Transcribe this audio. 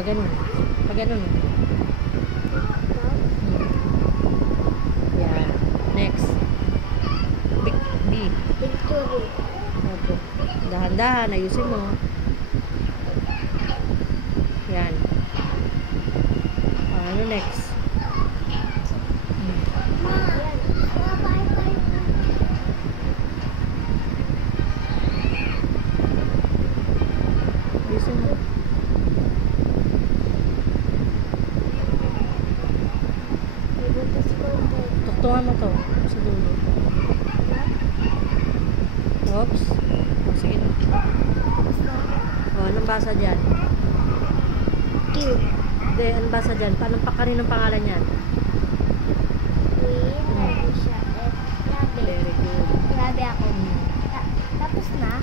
Pag ganun. Pag ganun. Yan. Next. Big B. Victory. Opo. Dahan-dahan. Ayusin mo. Yan. Ano next? Ma. Yan. Bye-bye. Ayusin mo. Ibutas ko ito. Tuktungan mo to. Sa dulo. Oops. O, sige na. O, anong basa dyan? Q. Hindi, anong basa dyan? Kaninong pangalan yan? Queen. Meron siya. Grabe. Very good. Grabe ako. Tapos na.